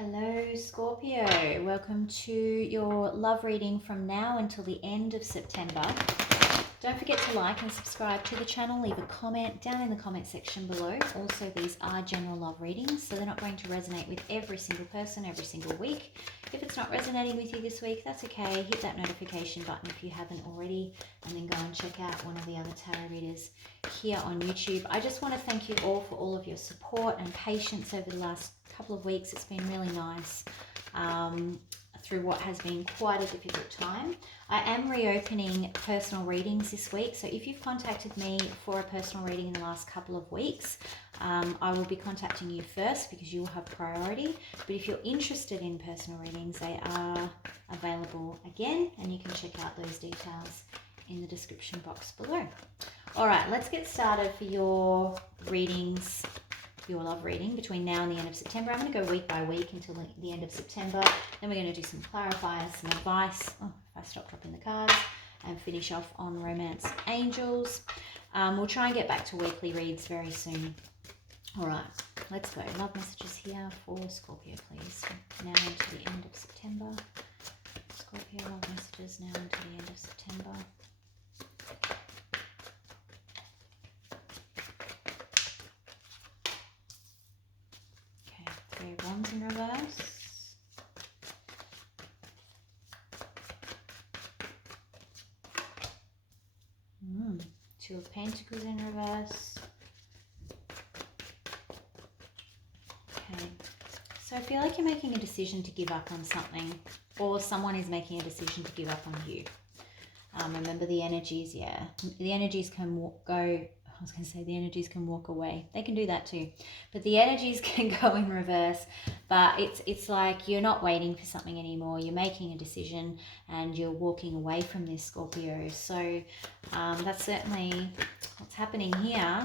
Hello Scorpio, welcome to your love reading from now until the end of September. Don't forget to like and subscribe to the channel, leave a comment down in the comment section below. Also, these are general love readings, so they're not going to resonate with every single person every single week. If it's not resonating with you this week, that's okay. Hit that notification button if you haven't already, and then go and check out one of the other tarot readers here on YouTube. I just want to thank you all for all of your support and patience over the last couple of weeks. It's been really nice through what has been quite a difficult time. I am reopening personal readings this week, so if you've contacted me for a personal reading in the last couple of weeks, I will be contacting you first because you will have priority. But if you're interested in personal readings, they are available again, and you can check out those details in the description box below. All right, let's get started for your readings, your love reading between now and the end of September. I'm going to go week by week until the end of September. Then we're going to do some clarifiers, some advice. Oh, if I stop dropping the cards, and finish off on romance angels. We'll try and get back to weekly reads very soon. All right, let's go. Love messages here for Scorpio, please. Now until the end of September. Scorpio, love messages now until the end of September. Okay, 3 of Wands in reverse. Two of Pentacles in reverse. Okay, so I feel like you're making a decision to give up on something, or someone is making a decision to give up on you. Remember the energies, yeah. The energies can the energies can walk away. They can do that too. But the energies can go in reverse. But it's like you're not waiting for something anymore. You're making a decision and you're walking away from this, Scorpio. So that's certainly what's happening here.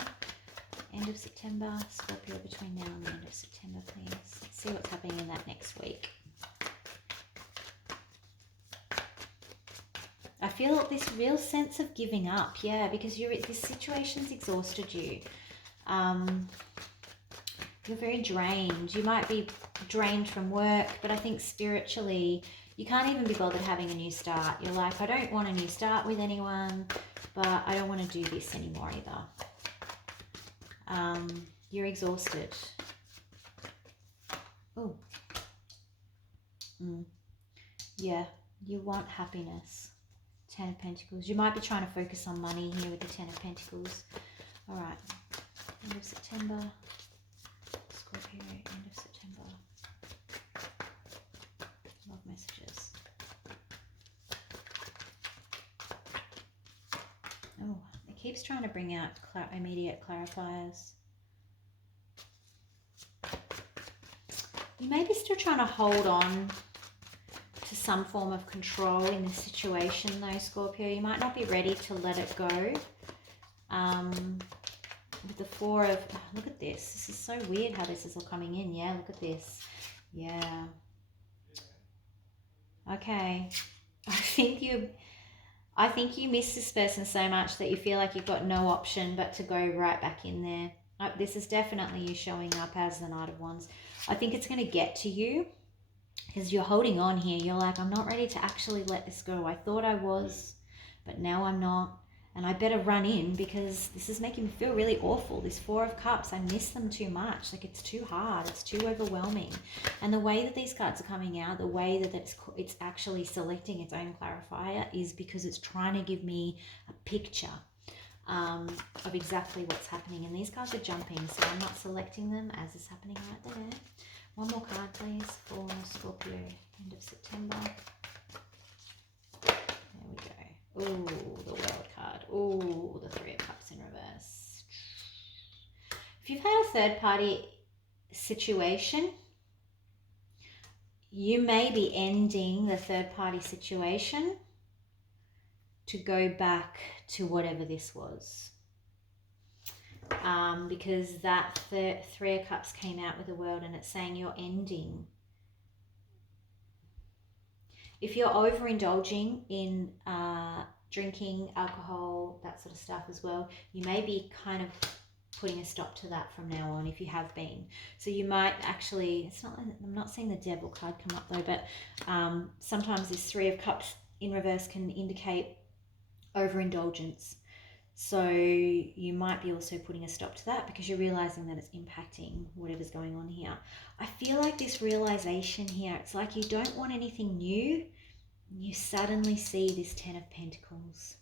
End of September, Scorpio, between now and the end of September, please. Let's see what's happening in that next week. I feel this real sense of giving up, yeah, because this situation's exhausted you. You're very drained. You might be drained from work, but I think spiritually, you can't even be bothered having a new start. You're like, I don't want a new start with anyone, but I don't want to do this anymore either. You're exhausted. Oh. Yeah, you want happiness. 10 of Pentacles. You might be trying to focus on money here with the 10 of Pentacles. All right. End of September. Scorpio, end of September. Love messages. Oh, it keeps trying to bring out immediate clarifiers. You may be still trying to hold on to some form of control in this situation though, Scorpio. You might not be ready to let it go. With the 4 of, oh, look at this. This is so weird how this is all coming in. Yeah, look at this. Yeah. Okay. I think you miss this person so much that you feel like you've got no option but to go right back in there. This is definitely you showing up as the Knight of Wands. I think it's going to get to you because you're holding on here. You're like, I'm not ready to actually let this go. I thought I was, but now I'm not. And I better run in because this is making me feel really awful. This 4 of Cups, I miss them too much. Like, it's too hard. It's too overwhelming. And the way that these cards are coming out, the way that it's actually selecting its own clarifier is because it's trying to give me a picture of exactly what's happening. And these cards are jumping, so I'm not selecting them as is happening right there. One more card, please, for Scorpio, end of September. There we go. Oh, the World card. Oh, the 3 of Cups in reverse. If you've had a third-party situation, you may be ending the third-party situation to go back to whatever this was. Because that 3 of Cups came out with the World and it's saying you're ending. If you're overindulging in drinking, alcohol, that sort of stuff as well, you may be kind of putting a stop to that from now on if you have been. So you might actually, it's not, I'm not seeing the devil card come up though, but sometimes this Three of Cups in reverse can indicate overindulgence. So you might be also putting a stop to that because you're realizing that it's impacting whatever's going on here. I feel like this realization here, it's like you don't want anything new. You suddenly see this Ten of Pentacles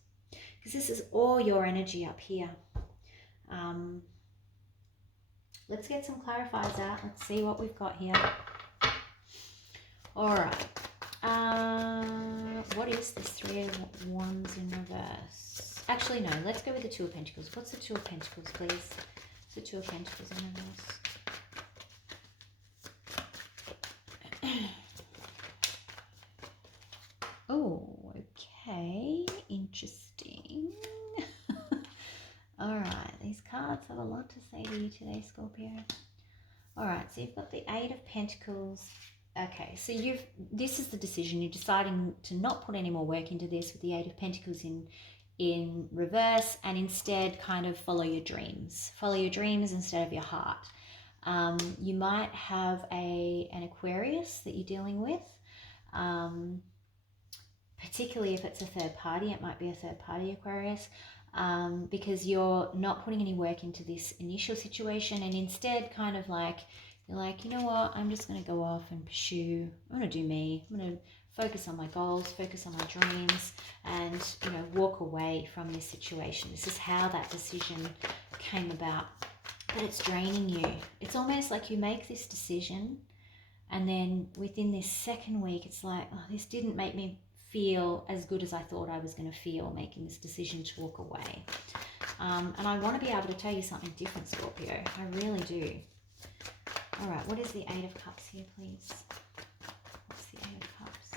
because this is all your energy up here. Let's get some clarifiers out. Let's see what we've got here. All right. What is this Three of Wands in reverse? Actually, no. Let's go with the Two of Pentacles. What's the Two of Pentacles, please? It's the Two of Pentacles in reverse. Oh, okay. Interesting. All right. These cards have a lot to say to you today, Scorpio. All right. So you've got the Eight of Pentacles. Okay, so this is the decision. You're deciding to not put any more work into this with the Eight of Pentacles in reverse, and instead kind of follow your dreams. Follow your dreams instead of your heart. You might have an Aquarius that you're dealing with, particularly if it's a third party. It might be a third party Aquarius, because you're not putting any work into this initial situation, and instead kind of like, you're like, you know what, I'm just going to go off and pursue, I'm going to do me, I'm going to focus on my goals, focus on my dreams, and, you know, walk away from this situation. This is how that decision came about. But it's draining you. It's almost like you make this decision, and then within this second week, it's like, oh, this didn't make me feel as good as I thought I was going to feel making this decision to walk away. And I want to be able to tell you something different, Scorpio. I really do. All right, what is the Eight of Cups here, please? What's the Eight of Cups?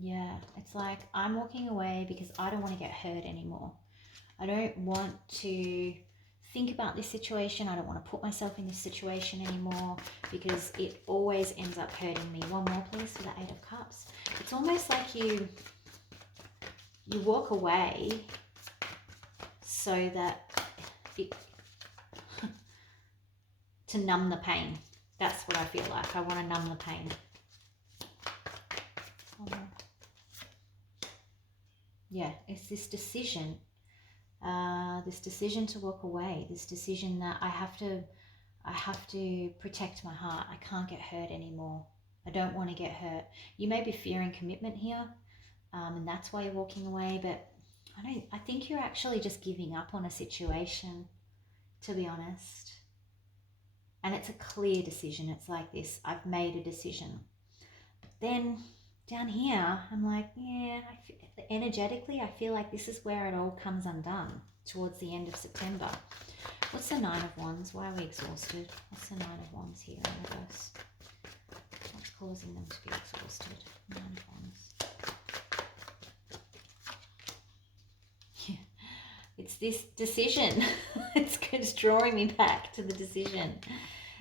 Yeah, it's like I'm walking away because I don't want to get hurt anymore. I don't want to think about this situation. I don't want to put myself in this situation anymore because it always ends up hurting me. One more, please, for the Eight of Cups. It's almost like you walk away so that to numb the pain. That's what I feel like. I want to numb the pain. Yeah, it's this decision to walk away, this decision that I have to protect my heart. I can't get hurt anymore. I don't want to get hurt. You may be fearing commitment here, and that's why you're walking away, but I think you're actually just giving up on a situation, to be honest. And it's a clear decision. It's like this, I've made a decision. But then down here, I'm like, yeah, energetically, I feel like this is where it all comes undone towards the end of September. What's the Nine of Wands? Why are we exhausted? What's the Nine of Wands here in reverse? What's causing them to be exhausted? Nine of Wands. It's this decision. It's drawing me back to the decision.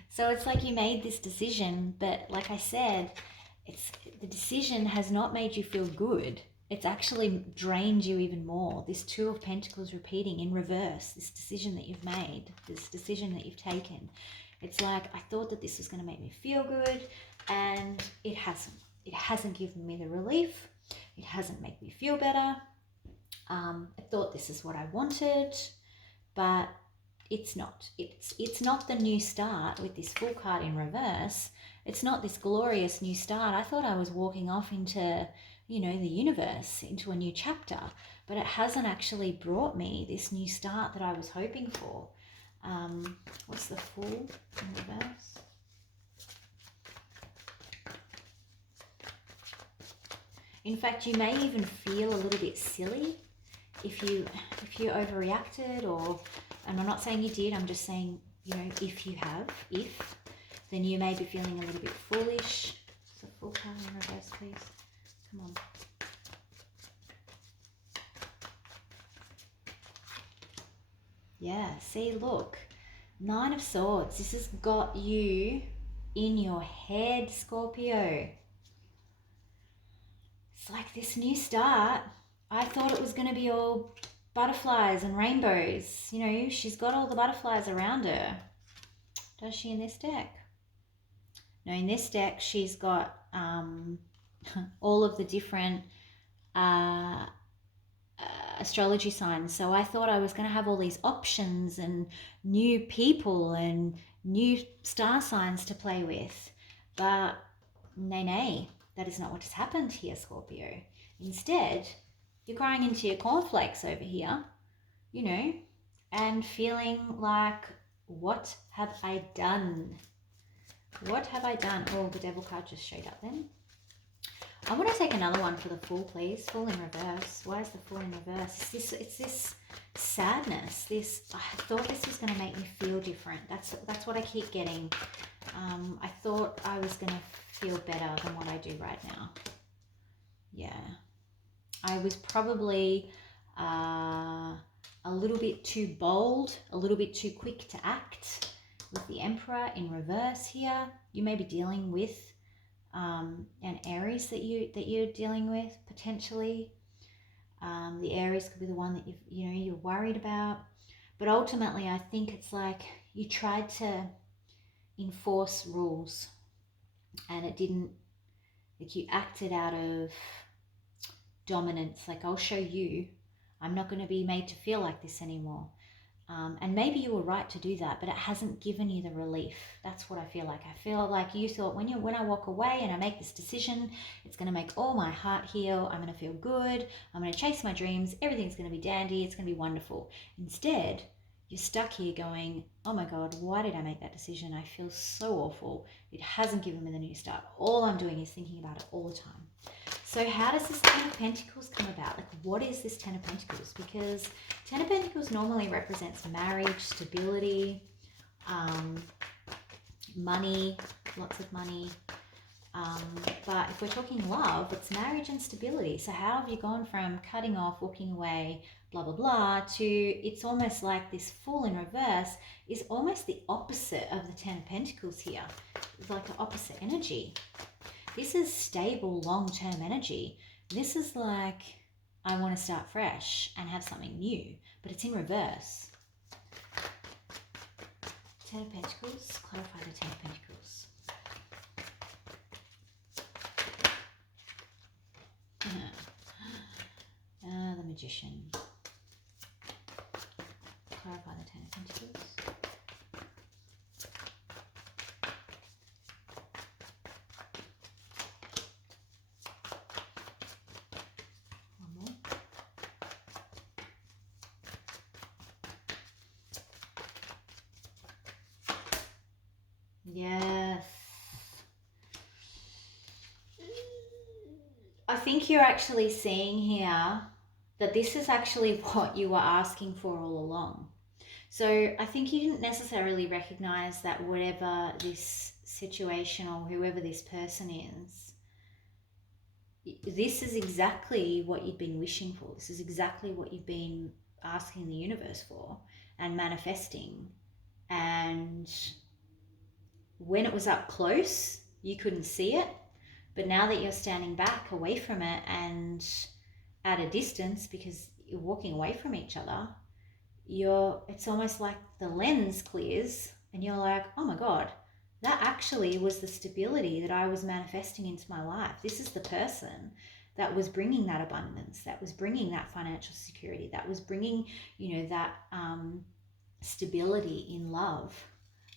So it's like you made this decision, but like I said, the decision has not made you feel good. It's actually drained you even more. This Two of Pentacles repeating in reverse, this decision that you've made, this decision that you've taken. It's like, I thought that this was going to make me feel good, and it hasn't. It hasn't given me the relief. It hasn't made me feel better. I thought this is what I wanted, but it's not. It's not the new start with this Fool card in reverse. It's not this glorious new start. I thought I was walking off into, you know, the universe, into a new chapter, but it hasn't actually brought me this new start that I was hoping for. What's the Fool in reverse? In fact, you may even feel a little bit silly if you overreacted, or, and I'm not saying you did, I'm just saying, you know, if you have, then you may be feeling a little bit foolish. So Fool card in reverse, please. Come on. Yeah, see, look. Nine of Swords. This has got you in your head, Scorpio. it's like this new start. I thought it was going to be all butterflies and rainbows. You know, she's got all the butterflies around her. Does she in this deck? No, in this deck, she's got all of the different astrology signs. So I thought I was going to have all these options and new people and new star signs to play with. But nay, that is not what has happened here, Scorpio. Instead, you're crying into your cornflakes over here, you know, and feeling like, what have I done? What have I done? Oh, the devil card just showed up then. I want to take another one for the Fool, please. Fool in reverse. Why is the Fool in reverse? It's this sadness. I thought this was going to make me feel different. That's what I keep getting. I thought I was going to feel better than what I do right now. Yeah. I was probably a little bit too bold, a little bit too quick to act with the Emperor in reverse here. You may be dealing with an Aries that you're dealing with potentially. The Aries could be the one that you're worried about, but ultimately I think it's like you tried to enforce rules and it didn't. Like, you acted out of dominance. Like, I'll show you. I'm not going to be made to feel like this anymore. And maybe you were right to do that, but it hasn't given you the relief. That's what I feel like. I feel like you thought when I walk away and I make this decision, it's going to make all my heart heal. I'm going to feel good. I'm going to chase my dreams. Everything's going to be dandy. It's going to be wonderful. Instead, you're stuck here going, oh my God, why did I make that decision? I feel so awful. It hasn't given me the new start. All I'm doing is thinking about it all the time. So how does this Ten of Pentacles come about? Like, what is this Ten of Pentacles? Because Ten of Pentacles normally represents marriage, stability, money, lots of money. But if we're talking love, it's marriage and stability. So how have you gone from cutting off, walking away, blah, blah, blah, to it's almost like this Fool in reverse is almost the opposite of the Ten of Pentacles here. It's like the opposite energy. This is stable, long-term energy. This is like, I want to start fresh and have something new, but it's in reverse. Ten of Pentacles, clarify the Ten of Pentacles. The Magician. Clarify the Ten of Pentacles. Yes. I think you're actually seeing here that this is actually what you were asking for all along. So I think you didn't necessarily recognize that whatever this situation or whoever this person is, this is exactly what you've been wishing for. This is exactly what you've been asking the universe for and manifesting. And when it was up close, you couldn't see it. But now that you're standing back away from it and at a distance because you're walking away from each other, it's almost like the lens clears and you're like, oh my God, that actually was the stability that I was manifesting into my life. This is the person that was bringing that abundance, that was bringing that financial security, that was bringing, that stability in love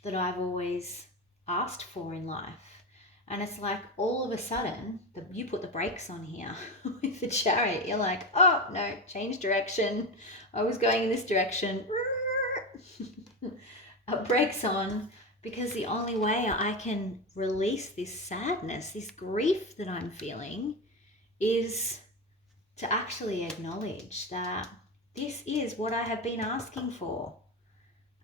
that I've always asked for in life. And it's like all of a sudden, you put the brakes on here with the Chariot. You're like, oh no, change direction. I was going in this direction. Brakes on, because the only way I can release this sadness, this grief that I'm feeling, is to actually acknowledge that this is what I have been asking for.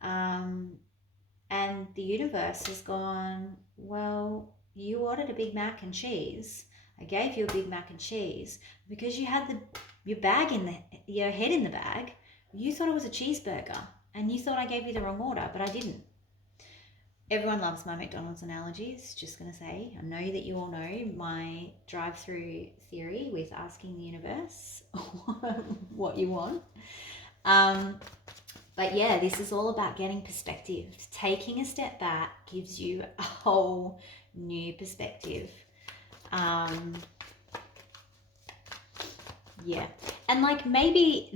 And the universe has gone, well, you ordered a Big Mac and cheese. I gave you a Big Mac and cheese because you had your head in the bag. You thought it was a cheeseburger and you thought I gave you the wrong order, but I didn't. Everyone loves my McDonald's analogies. Just going to say, I know that you all know my drive-through theory with asking the universe what you want. But yeah, this is all about getting perspective. Taking a step back gives you a whole new perspective. Yeah. And like maybe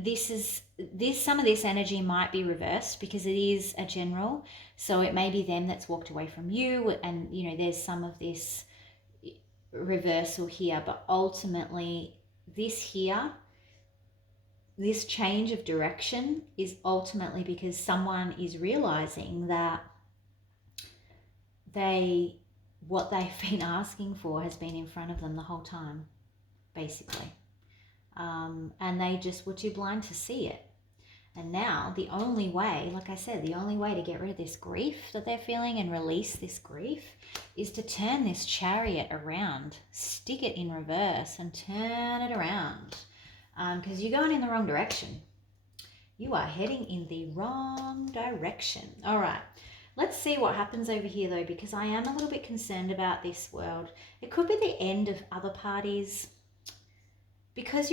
some of this energy might be reversed because it is a general. So it may be them that's walked away from you, and you know, there's some of this reversal here, but ultimately this change of direction is ultimately because someone is realizing that what they've been asking for has been in front of them the whole time, basically. And they just were too blind to see it. And now the only way, like I said, the only way to get rid of this grief that they're feeling and release this grief is to turn this chariot around, stick it in reverse and turn it around. Because you're going in the wrong direction. You are heading in the wrong direction. All right. Let's see what happens over here though, because I am a little bit concerned about this world. It could be the end of other parties. Because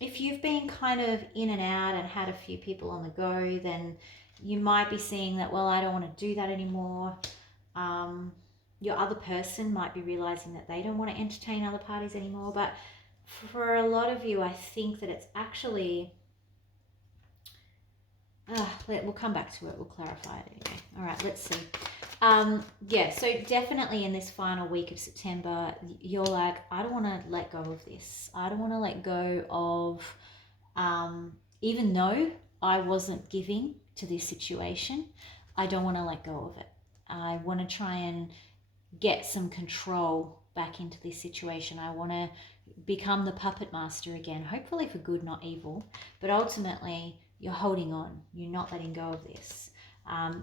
if you've been kind of in and out and had a few people on the go, then you might be seeing that, well, I don't want to do that anymore. Your other person might be realizing that they don't want to entertain other parties anymore. But for a lot of you, I think that it's actually... we'll come back to it. We'll clarify it. Okay. All right, let's see. Yeah, so definitely in this final week of September, you're like, I don't want to let go of this. I don't want to let go of, even though I wasn't giving to this situation, I don't want to let go of it. I want to try and get some control back into this situation. I want to become the puppet master again, hopefully for good, not evil. But ultimately, you're holding on. You're not letting go of this.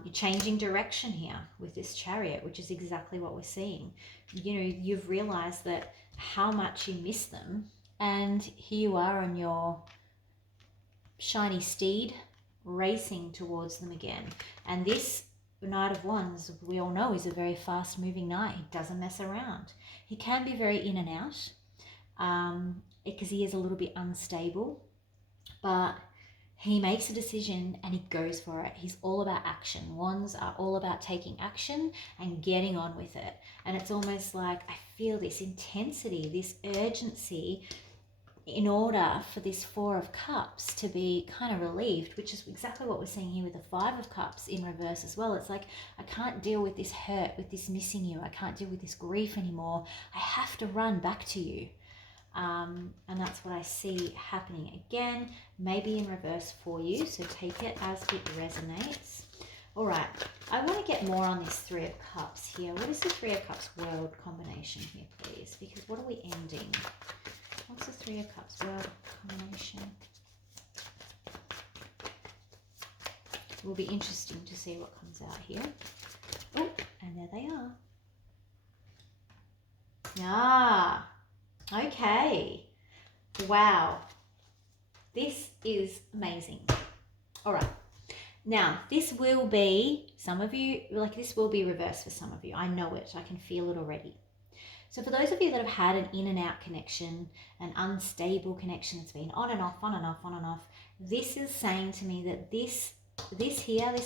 You're changing direction here with this chariot, which is exactly what we're seeing. You know, you've realized that how much you miss them, and here you are on your shiny steed racing towards them again. And this Knight of Wands, we all know, is a very fast moving knight. He doesn't mess around. He can be very in and out because he is a little bit unstable, but he makes a decision and he goes for it. He's all about action. Wands are all about taking action and getting on with it. And it's almost like I feel this intensity, this urgency in order for this Four of Cups to be kind of relieved, which is exactly what we're seeing here with the Five of Cups in reverse as well. It's like, I can't deal with this hurt, with this missing you. I can't deal with this grief anymore. I have to run back to you. And that's what I see happening again, maybe in reverse for you. So take it as it resonates. All right, I want to get more on this Three of Cups here. What is the Three of Cups world combination here, please? Because what are we ending? What's the Three of Cups world combination? It will be interesting to see what comes out here. Oh, and there they are. Ah. Okay, wow, this is amazing. All right, now this will be, some of you, like this will be reversed for some of you. I know it, I can feel it already. So for those of you that have had an in and out connection, an unstable connection that's been on and off, on and off, on and off, this is saying to me that this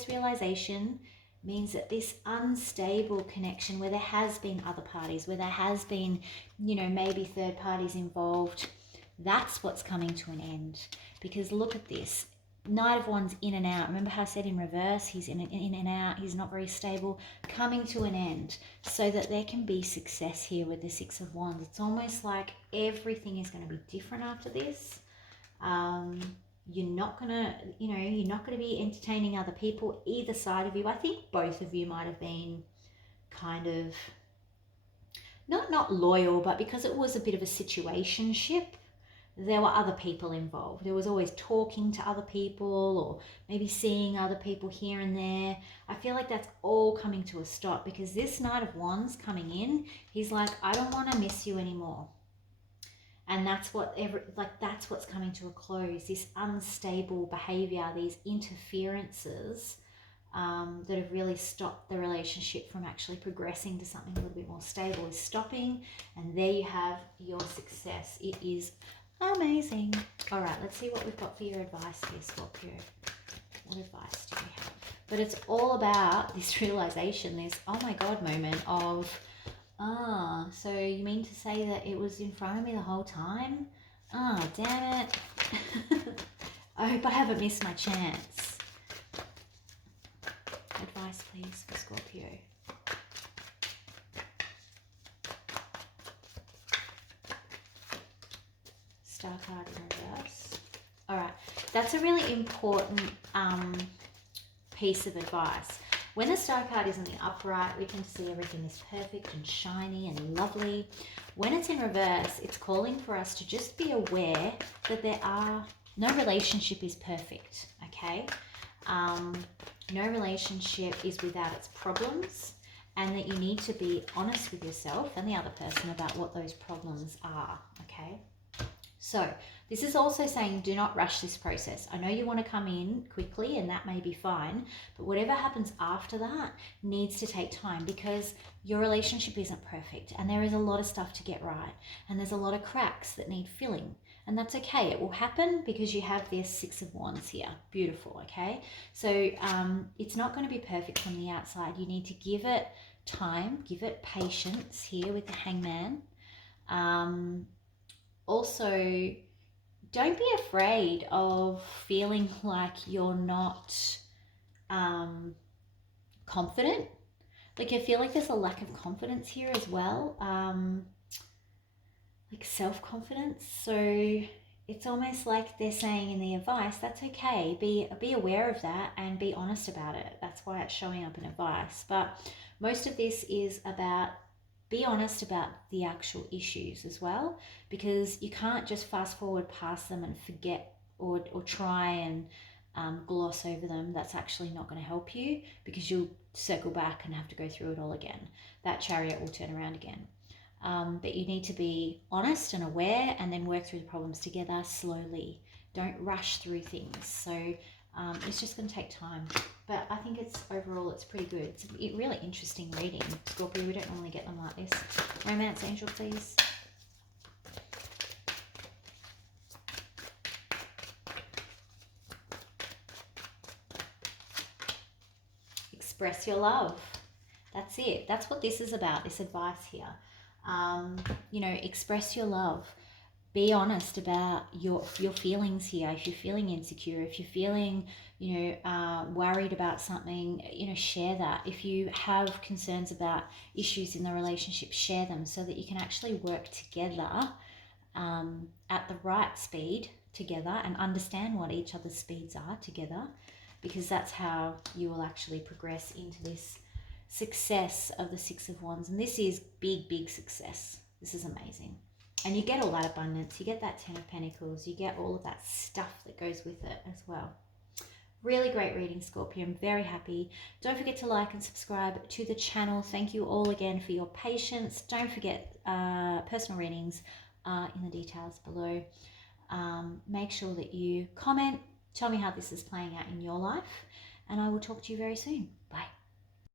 realization means that this unstable connection where there has been other parties, where there has been, you know, maybe third parties involved, that's what's coming to an end. Because look at this. Knight of Wands in and out. Remember how I said in reverse, he's in and out, he's not very stable, coming to an end so that there can be success here with the Six of Wands. It's almost like everything is going to be different after this. You're not gonna, you're not gonna be entertaining other people, either side of you. I think both of you might have been kind of not loyal, but because it was a bit of a situationship, there were other people involved. There was always talking to other people or maybe seeing other people here and there. I feel like that's all coming to a stop because this Knight of Wands coming in, he's like, I don't want to miss you anymore. And that's that's what's coming to a close. This unstable behavior, these interferences that have really stopped the relationship from actually progressing to something a little bit more stable is stopping. And there you have your success. It is amazing. All right, let's see what we've got for your advice here, Scorpio. What advice do we have? But it's all about this realization, this oh my God moment of, so you mean to say that it was in front of me the whole time? Oh, damn it. I hope I haven't missed my chance. Advice, please, for Scorpio. Star card in reverse. All right, that's a really important piece of advice. When the star card is in the upright, we can see everything is perfect and shiny and lovely. When it's in reverse, it's calling for us to just be aware that no relationship is perfect, okay? No relationship is without its problems, and that you need to be honest with yourself and the other person about what those problems are, okay? So this is also saying do not rush this process. I know you want to come in quickly and that may be fine, but whatever happens after that needs to take time, because your relationship isn't perfect and there is a lot of stuff to get right, and there's a lot of cracks that need filling, and that's okay. It will happen because you have this Six of Wands here. Beautiful, okay? So it's not going to be perfect from the outside. You need to give it time, give it patience here with the Hangman. Also, don't be afraid of feeling like you're not confident. Like, I feel like there's a lack of confidence here as well, like self-confidence. So it's almost like they're saying in the advice, that's okay. Be aware of that and be honest about it. That's why it's showing up in advice. But most of this is about be honest about the actual issues as well, because you can't just fast forward past them and forget or try and gloss over them. That's actually not going to help you, because you'll circle back and have to go through it all again. That Chariot will turn around again. But you need to be honest and aware, and then work through the problems together slowly. Don't rush through things. So it's just going to take time. But I think overall it's pretty good. It's a really interesting reading, Scorpio. We don't normally get them like this. Romance angel, please. Express your love. That's it. That's what this is about, this advice here. You know, express your love. Be honest about your feelings here. If you're feeling insecure, if you're feeling, worried about something, share that. If you have concerns about issues in the relationship, share them, so that you can actually work together at the right speed together, and understand what each other's speeds are together, because that's how you will actually progress into this success of the Six of Wands. And this is big success. This is amazing. And you get all that abundance, you get that Ten of Pentacles, you get all of that stuff that goes with it as well. Really great reading, Scorpio. I'm very happy. Don't forget to like and subscribe to the channel. Thank you all again for your patience. Don't forget personal readings in the details below. Make sure that you comment, tell me how this is playing out in your life, and I will talk to you very soon.